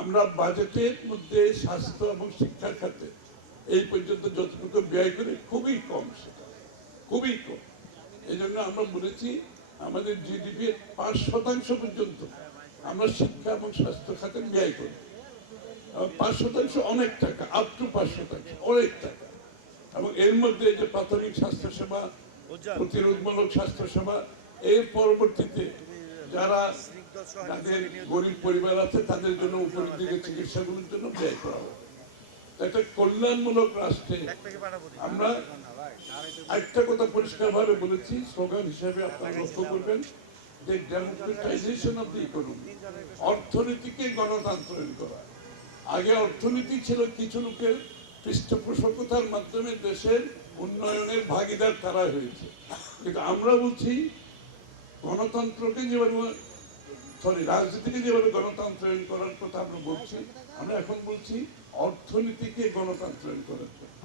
আমরা বাজেটের মধ্যে স্বাস্থ্য এবং শিক্ষা খাতে এই পর্যন্ত যতটুকু ব্যয় করি খুবই কম, সেটা খুবই কম। এই জন্য আমরা বলেছি আমাদের জিডিপি 5% পর্যন্ত আমরা শিক্ষা এবং স্বাস্থ্য খাতে ব্যয় করি। 5% অনেক টাকা, আপ টু 5% অনেক টাকা। এবং এর মধ্যে যে প্রাথমিক স্বাস্থ্যসেবা, প্রতিরোধমূলক স্বাস্থ্যসেবা, এর পরবর্তীতে যারা যাদের গরিব পরিবার আছে তাদের জন্য উপরের দিকে চিকিৎসাগুলোর জন্য ব্যয় করা হবে। একটা কল্যাণমূলক রাষ্ট্রে আমরা একটা কথা পরিষ্কারভাবে বলেছি, স্লোগান হিসেবে আপনারা লক্ষ্য করবেন যে ডেমোক্রেটাইজেশন অফ দি ইকোনমি, অর্থনীতিকে গণতান্ত্রায়ন করা। আগে অর্থনীতি ছিল কিছু লোকের পৃষ্ঠপোষকতার মাধ্যমে দেশের উন্নয়নের ভাগিদার তারা হয়েছে, কিন্তু আমরা বলছি গণতন্ত্রকে যেভাবে রাজনীতিকে যেভাবে গণতন্ত্রায়ন করার কথা আমরা বলছি, আমরা এখন বলছি অর্থনীতিকে গণতন্ত্রায়ন করার জন্য।